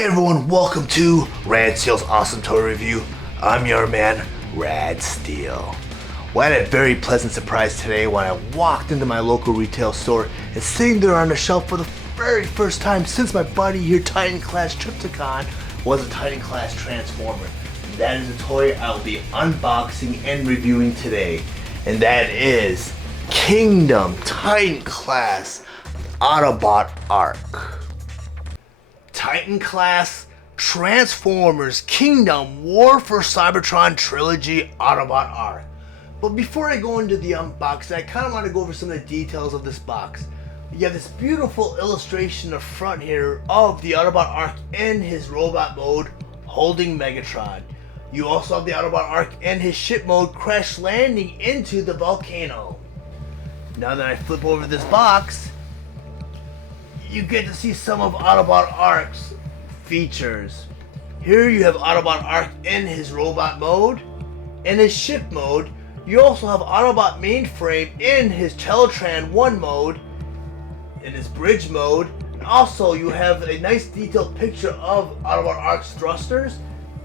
Hey everyone, welcome to Rad Steele's Awesome Toy Review. I'm your man, Rad Steele. Well, I had a very pleasant surprise today when I walked into my local retail store and sitting there on the shelf for the very first time since my buddy here, Titan Class Trypticon, was a Titan Class Transformer. And that is a toy I'll be unboxing and reviewing today. And that is Kingdom Titan Class Autobot Ark. Titan Class Transformers Kingdom War for Cybertron Trilogy Autobot Ark. But before I go into the unboxing, I kind of want to go over some of the details of this box. You have this beautiful illustration in the front here of the Autobot Ark in his robot mode holding Megatron. You also have the Autobot Ark in his ship mode crash landing into the volcano. Now that I flip over this box, you get to see some of Autobot Ark's features. Here you have Autobot Ark in his robot mode. In his ship mode, you also have Autobot Mainframe in his Teletran 1 mode, in his bridge mode, and also you have a nice detailed picture of Autobot Ark's thrusters,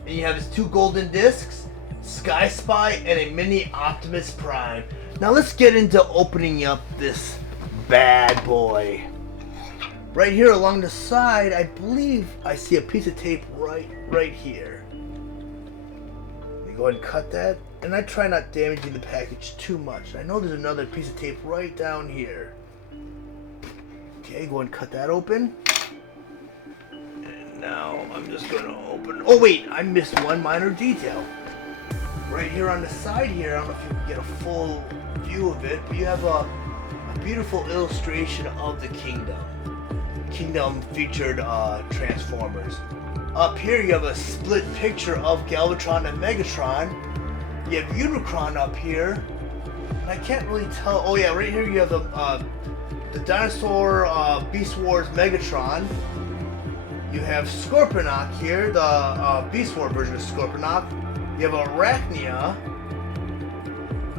and you have his two golden discs, Sky Spy, and a mini Optimus Prime. Now let's get into opening up this bad boy. Right here along the side, I believe I see a piece of tape right here. Let me go ahead and cut that. And I try not damaging the package too much. I know there's another piece of tape right down here. Okay, go ahead and cut that open. And now I'm just going to open... Oh wait, I missed one minor detail. Right here on the side here, I don't know if you can get a full view of it, but you have a beautiful illustration of the Kingdom featured Transformers. Up here you have a split picture of Galvatron and Megatron. You have Unicron up here. And I can't really tell. Oh yeah, right here you have the Dinosaur Beast Wars Megatron. You have Scorponok here, the Beast War version of Scorponok. You have Arachnia.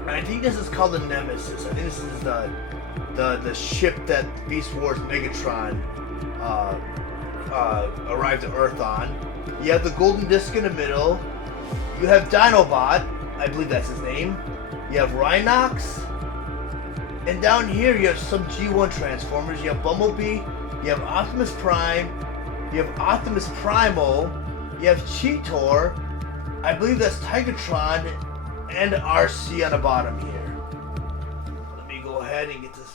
And I think this is called the Nemesis. I think this is the ship that Beast Wars Megatron arrived to Earth on. You have the golden disc in the middle. You have Dinobot, I believe that's his name. You have Rhinox. And down here you have some G1 Transformers. You have Bumblebee. You have Optimus Prime. You have Optimus Primal. You have Cheetor. I believe that's Tigatron and RC on the bottom here. Let me go ahead and get this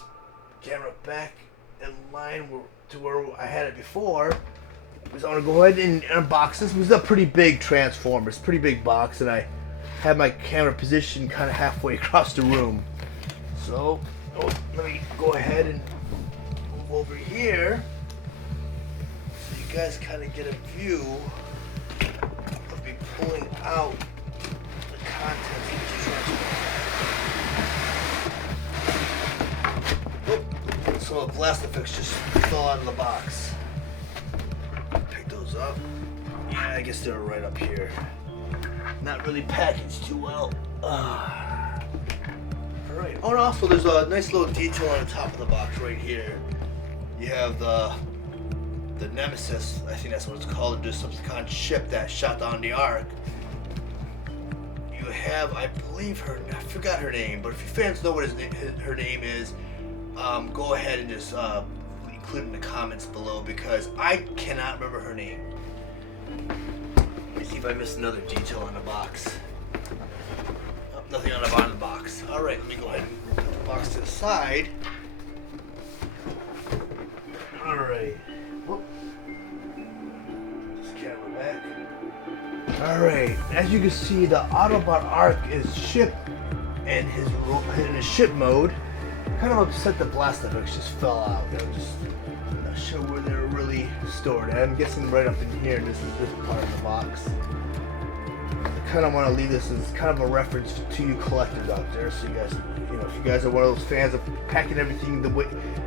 camera back in line to where I had it before. So I'm going to go ahead and unbox this. This is a pretty big Transformer. It's a pretty big box, and I have my camera positioned kind of halfway across the room. So let me go ahead and move over here so you guys kind of get a view of me pulling out the contents of this Transformer. So the blast effects just fell out of the box. Pick those up. Yeah, I guess they're right up here. Not really packaged too well. Alright. Oh, and also there's a nice little detail on the top of the box right here. You have the Nemesis, I think that's what it's called, the Decepticon ship that shot down the Ark. You have, I believe I forgot her name, but if you fans know what her name is, go ahead and just include it in the comments below because I cannot remember her name. Let me see if I missed another detail on the box. Oh, nothing on the bottom of the box. Alright, let me go ahead and put the box to the side. Alright. This camera back. Alright, as you can see, the Autobot Ark is ship in his ship mode. Kind of upset the blast effects just fell out. I'm not sure where they're really stored. I'm guessing right up in here. This is this part of the box. I kind of want to leave this as kind of a reference to you collectors out there, so you guys, if you guys are one of those fans of packing everything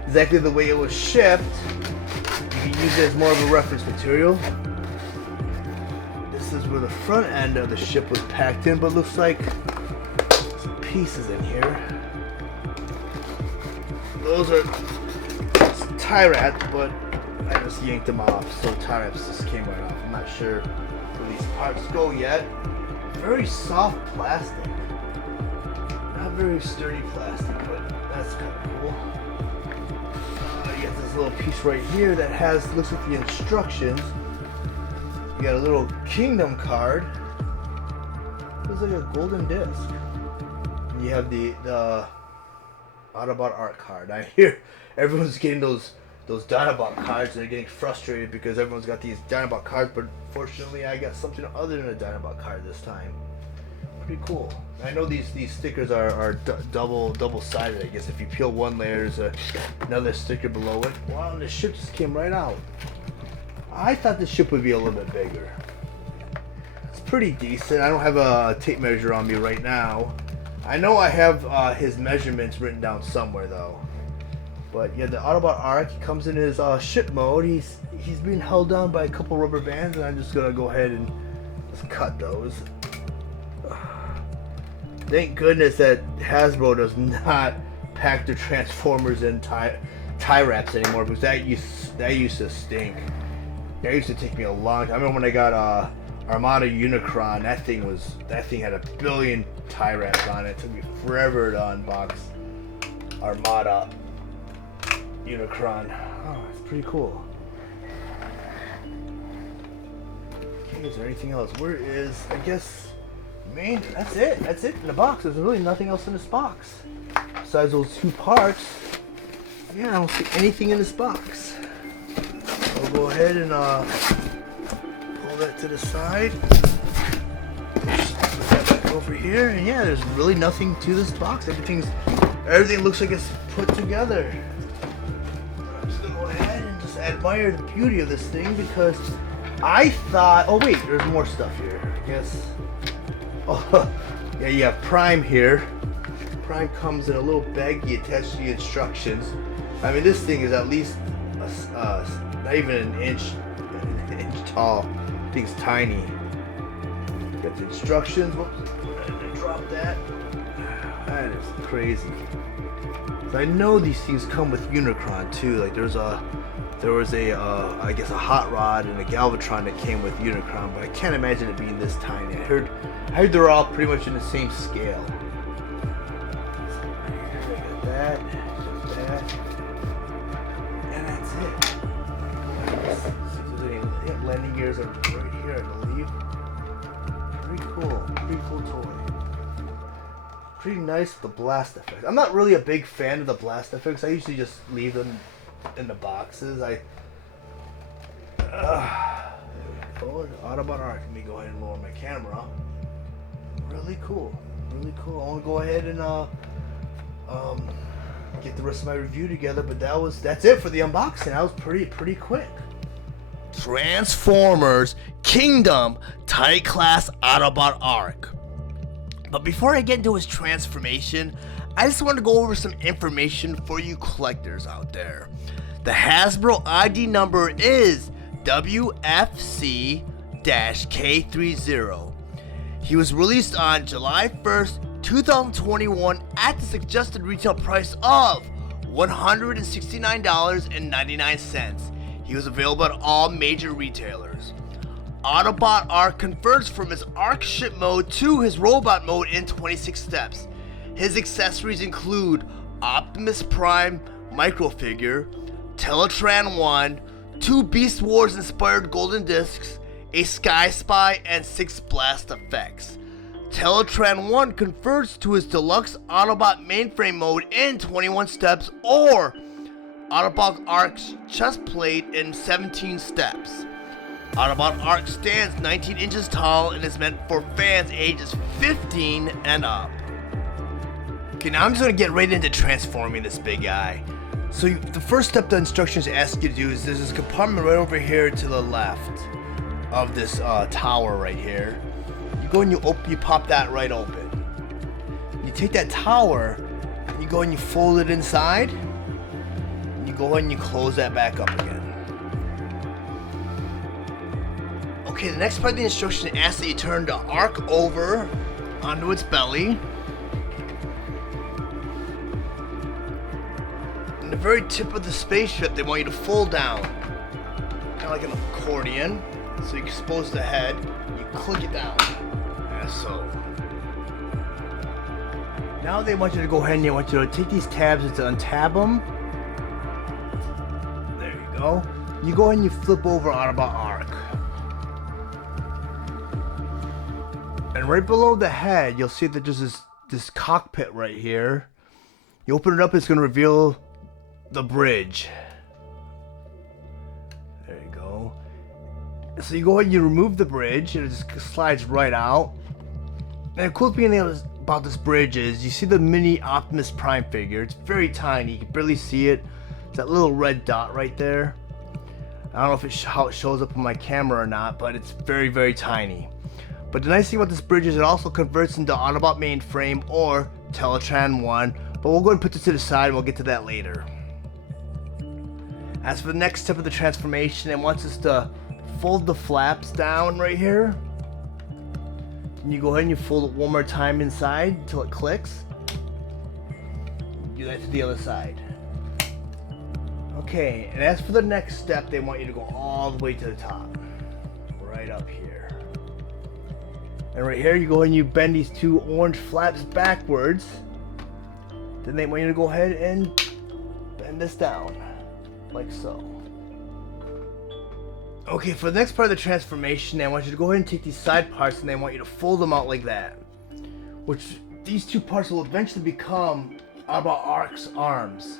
exactly the way it was shipped, you can use it as more of a reference material. This is where the front end of the ship was packed in, but it looks like some pieces in here. Those are tie wrapped, but I just yanked them off, so tie wraps just came right off. I'm not sure where these parts go yet. Very soft plastic. Not very sturdy plastic, but that's kind of cool. You got this little piece right here that looks like the instructions. You got a little Kingdom card. Looks like a golden disc. And you have the Autobot Ark card. I hear everyone's getting those Dinobot cards and they're getting frustrated because everyone's got these Dinobot cards, but fortunately I got something other than a Dinobot card this time. Pretty cool. I know these stickers are double-sided. I guess if you peel one layer, there's another sticker below it. Wow, the ship just came right out. I thought the ship would be a little bit bigger. It's pretty decent. I don't have a tape measure on me right now. I know I have his measurements written down somewhere though. But yeah, the Autobot Ark, he comes in his ship mode. He's being held down by a couple rubber bands, and I'm just gonna go ahead and just cut those. Thank goodness that Hasbro does not pack their Transformers in tie wraps anymore, because that used to stink. That used to take me a long time. I remember when I got Armada Unicron. That thing had 1 billion tie wraps on it. It took me forever to unbox Armada Unicron. Oh, it's pretty cool. Okay, is there anything else? Where is, I guess, man, that's it. That's it in the box. There's really nothing else in this box. Besides those two parts. Yeah, I don't see anything in this box. I'll go ahead and pull that to the side. Put that back over here. And yeah, there's really nothing to this box. Everything looks like it's put together. I'm just gonna go ahead and just admire the beauty of this thing, because I thought, oh wait, there's more stuff here. I guess. Oh, yeah, you have Prime here. Prime comes in a little baggie attached to the instructions. I mean, this thing is at least not even an inch tall. This thing's tiny. Got the instructions. Whoops, I didn't drop that. That is crazy. So I know these things come with Unicron too. Like there was a I guess a hot rod and a Galvatron that came with Unicron, but I can't imagine it being this tiny. I heard they're all pretty much in the same scale. So I got that, and that's it. Yeah, landing gears are right here, I believe. Pretty cool toy. Pretty nice with the blast effects. I'm not really a big fan of the blast effects. I usually just leave them in the boxes. There we go. Autobot Ark. Let me go ahead and lower my camera. Really cool. Really cool. I want to go ahead and get the rest of my review together, but that's it for the unboxing. That was pretty quick. Transformers Kingdom Tiny Class Autobot Ark. But before I get into his transformation, I just want to go over some information for you collectors out there. The Hasbro ID number is WFC-K30. He was released on July 1st, 2021 at the suggested retail price of $169.99. He was available at all major retailers. Autobot Ark converts from his Ark ship mode to his robot mode in 26 steps. His accessories include Optimus Prime microfigure, Teletran 1, 2 Beast Wars inspired golden discs, a Sky Spy, and 6 blast effects. Teletran 1 converts to his deluxe Autobot mainframe mode in 21 steps, or Autobot Ark's chest plate in 17 steps. Autobot Ark stands 19 inches tall and is meant for fans ages 15 and up. Okay, now I'm just going to get right into transforming this big guy. So the first step the instructions ask you to do is there's this compartment right over here to the left of this tower right here. You go and you pop that right open. You take that tower and you go and you fold it inside. And you go ahead and you close that back up again. Okay, the next part of the instruction asks that you turn the Ark over onto its belly. And the very tip of the spaceship they want you to fold down. kind of like an accordion. So you expose the head, you click it down, as so. Now they want you to go ahead and they want you to take these tabs and to untab them. There you go. You go ahead and you flip over Autobot Ark. And right below the head, you'll see that there's this cockpit right here. You open it up, it's going to reveal the bridge. There you go. So you go ahead and you remove the bridge, and it just slides right out. And the cool thing about this bridge is, you see the mini Optimus Prime figure. It's very tiny, you can barely see it. It's that little red dot right there. I don't know if how it shows up on my camera or not, but it's very, very tiny. But the nice thing about this bridge is it also converts into Autobot mainframe or Teletran 1. But we'll go ahead and put this to the side and we'll get to that later. As for the next step of the transformation, it wants us to fold the flaps down right here. And you go ahead and you fold it one more time inside until it clicks. Do that to the other side. Okay, and as for the next step, they want you to go all the way to the top. Right up here. And right here, you go ahead and you bend these two orange flaps backwards. Then they want you to go ahead and bend this down, like so. Okay, for the next part of the transformation, they want you to go ahead and take these side parts and they want you to fold them out like that. Which, these two parts will eventually become Autobot Ark's arms.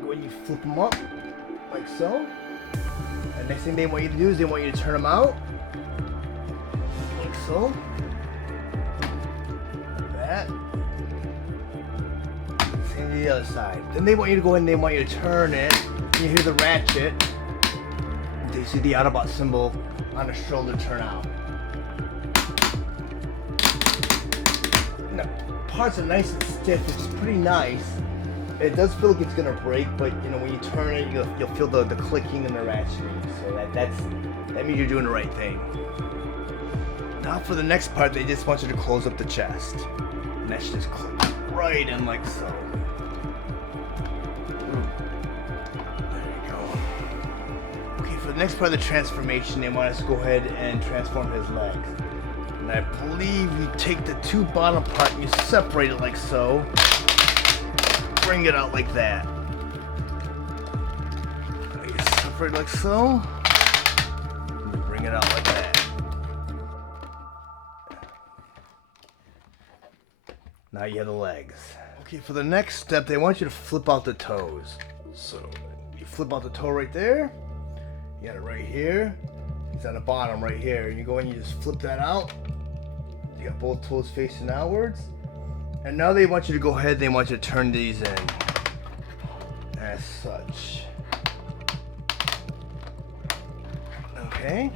Go ahead and you flip them up, like so. And next thing they want you to do is they want you to turn them out. Like so. Like that. Same to the other side. Then they want you to go ahead and they want you to turn it. And you hear the ratchet. And you see the Autobot symbol on the shoulder turn out. Now, parts are nice and stiff, which is pretty nice. It does feel like it's gonna break, but you know when you turn it, you'll feel the clicking and the ratcheting. So that means you're doing the right thing. Now for the next part, they just want you to close up the chest, and that's just click right in like so. There you go. Okay, for the next part of the transformation, they want us to go ahead and transform his legs. And I believe you take the two bottom part and you separate it like so. Bring it out like that. You separate like so. And bring it out like that. Now you have the legs. Okay, for the next step, they want you to flip out the toes. So you flip out the toe right there. You got it right here. It's on the bottom right here. You go and you just flip that out. You got both toes facing outwards. And now they want you to go ahead, they want you to turn these in. As such. Okay.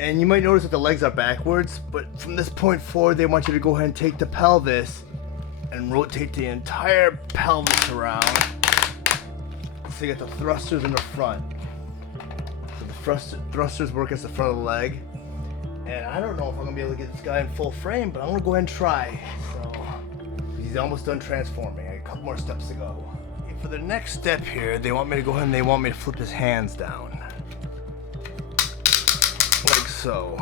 And you might notice that the legs are backwards, but from this point forward, they want you to go ahead and take the pelvis and rotate the entire pelvis around. So you got the thrusters in the front. So the thrusters work as the front of the leg. And I don't know if I'm gonna be able to get this guy in full frame, but I'm gonna go ahead and try. So he's almost done transforming. I got a couple more steps to go. Okay, for the next step here, they want me to go ahead and they want me to flip his hands down. Like so.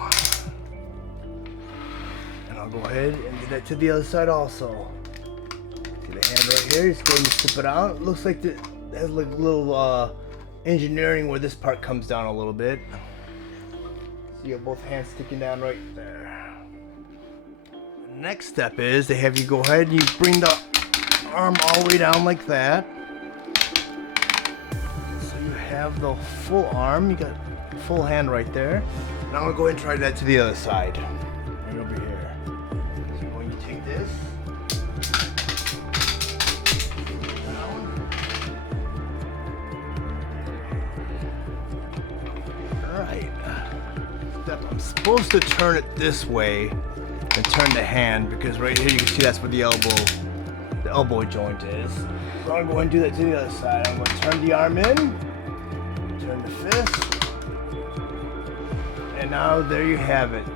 And I'll go ahead and do that to the other side also. See the hand right here, just go ahead and flip it out. It looks like it has like a little engineering where this part comes down a little bit. You have both hands sticking down right there. The next step is they have you go ahead and you bring the arm all the way down like that. So you have the full arm, you got full hand right there. Now I'm gonna go ahead and try that to the other side. Right over here. So when you take this, down. Alright. I'm supposed to turn it this way and turn the hand because right here you can see that's where the elbow joint is. So I'm going to do that to the other side. I'm going to turn the arm in, turn the fist, and now there you have it.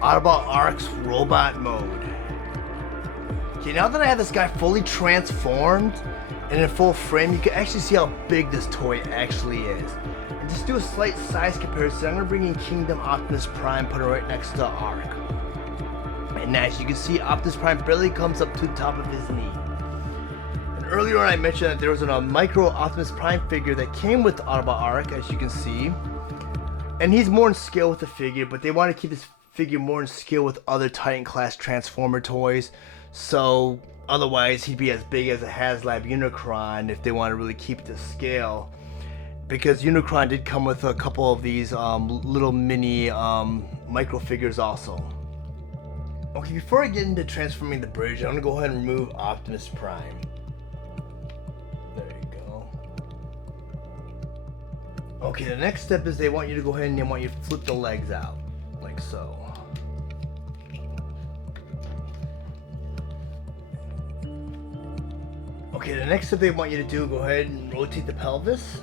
Autobot Ark's robot mode. Okay, now that I have this guy fully transformed, And in full frame, you can actually see how big this toy actually is. And just do a slight size comparison, I'm going to bring in Kingdom Optimus Prime, put it right next to Ark. And as you can see, Optimus Prime barely comes up to the top of his knee. And earlier on I mentioned that there was a micro Optimus Prime figure that came with Autobot Ark, as you can see. And he's more in scale with the figure, but they want to keep this figure more in scale with other Titan class Transformer toys. So otherwise he'd be as big as a HasLab Unicron if they want to really keep it to scale. Because Unicron did come with a couple of these little mini micro figures also. Okay, before I get into transforming the bridge, I'm going to go ahead and remove Optimus Prime. There you go. Okay, the next step is they want you to go ahead and they want you to flip the legs out. Like so. Okay, the next step they want you to do, go ahead and rotate the pelvis.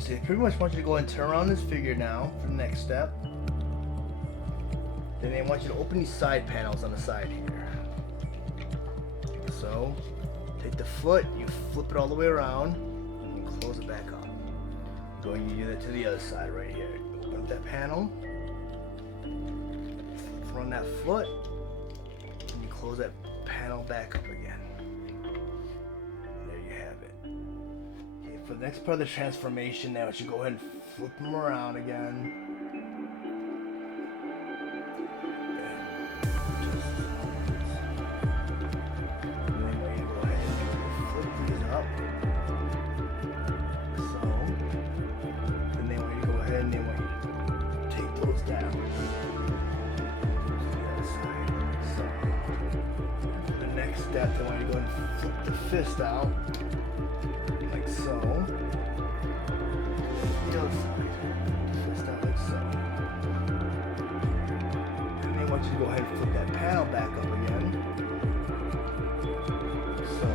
So they pretty much want you to go and turn around this figure now for the next step. Then they want you to open these side panels on the side here. So, take the foot, you flip it all the way around, and you close it back up. Go and you do that to the other side right here. Open up that panel, run that foot, and you close that panel back up again. There you have it. For the next part of the transformation, now I should go ahead and flip them around again. And then we go ahead and flip these up. So, and then we go ahead and then we take those down. To the other side. So, for the next step, then we go ahead and flip the fist out. Like so. The other side. Just out like so. And they want you to go ahead and flip that panel back up again. Like so.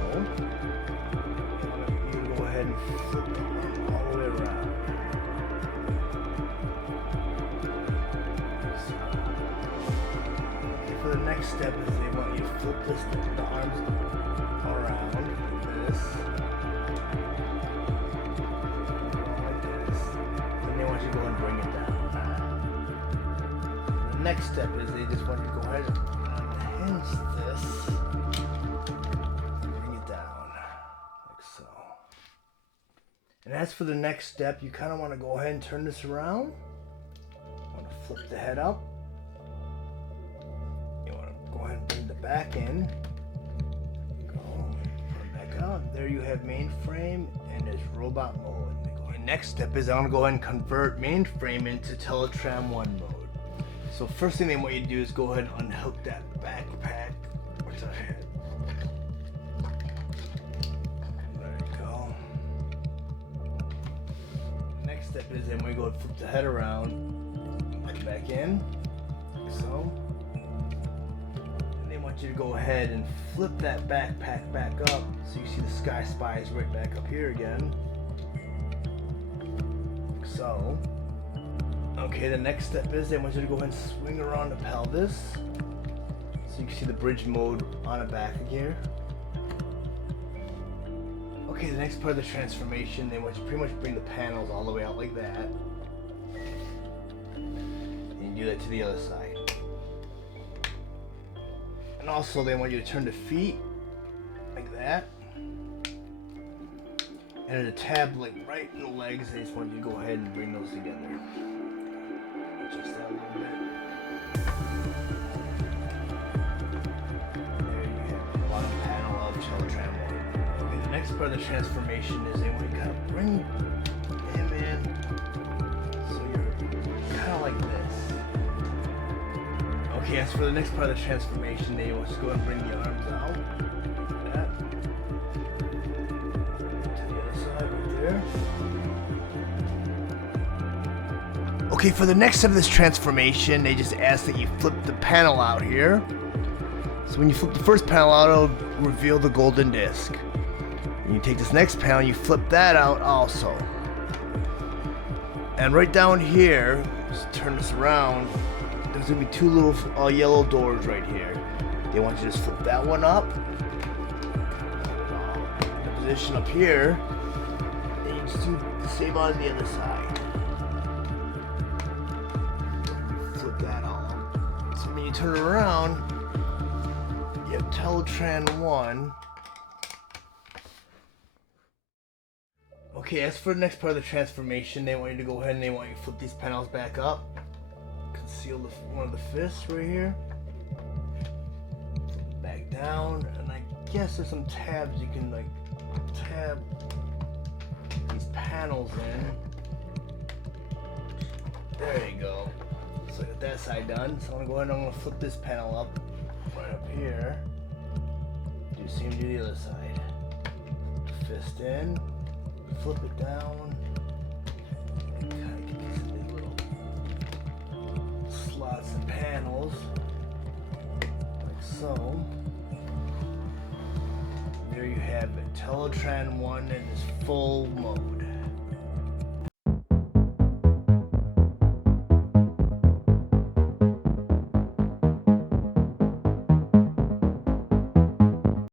You can go ahead and flip it all the way around. Like so. Okay, for the next step is they want you to flip the arms around like this. They want you to go and bring it down. The next step is they just want you to go ahead and unhinge this. Bring it down. Like so. And as for the next step, you kind of want to go ahead and turn this around. You want to flip the head up. You want to go ahead and bring the back in. Go. Put it back on. There you have mainframe and there's robot mode. Next step is I'm going to go ahead and convert mainframe into Teletran 1 mode. So first thing they want you to do is go ahead and unhook that backpack. Where's our head? There you go. Next step is then we go and flip the head around, put it back in, like so. And they want you to go ahead and flip that backpack back up so you see the Sky Spy is right back up here again. So, okay, the next step is they want you to go ahead and swing around the pelvis so you can see the bridge mode on the back here. Okay, the next part of the transformation, they want you to pretty much bring the panels all the way out like that. And you do that to the other side. And also they want you to turn the feet like that. And there's a tab like right in the legs. They just want you to go ahead and bring those together. Adjust that a little bit. There you have the bottom panel of Teletran 1. Okay, the next part of the transformation is they want you to kind of bring him in. So you're kind of like this. Okay, as for the next part of the transformation, they want you to go and bring the arms out. Like that. There. Okay, for the next step of this transformation, they just ask that you flip the panel out here. So when you flip the first panel out, it'll reveal the golden disc. And you take this next panel, you flip that out also. And right down here, just turn this around, there's gonna be two little yellow doors right here. They want you to just flip that one up. The position up here. And you just do the same on the other side. Flip that all up. So when you turn it around, you have Teletran 1. Okay, as for the next part of the transformation, they want you to go ahead and they want you to flip these panels back up. Conceal one of the fists right here. Flip it back down, and I guess there's some tabs you can like tab these panels in. There you go. So I got that side done. So I'm gonna go ahead and I'm gonna flip this panel up right up here. Do the same to the other side. Fist in. Flip it down and kind of get these little slots and panels like so. There you have it, Teletran 1 in its full mode.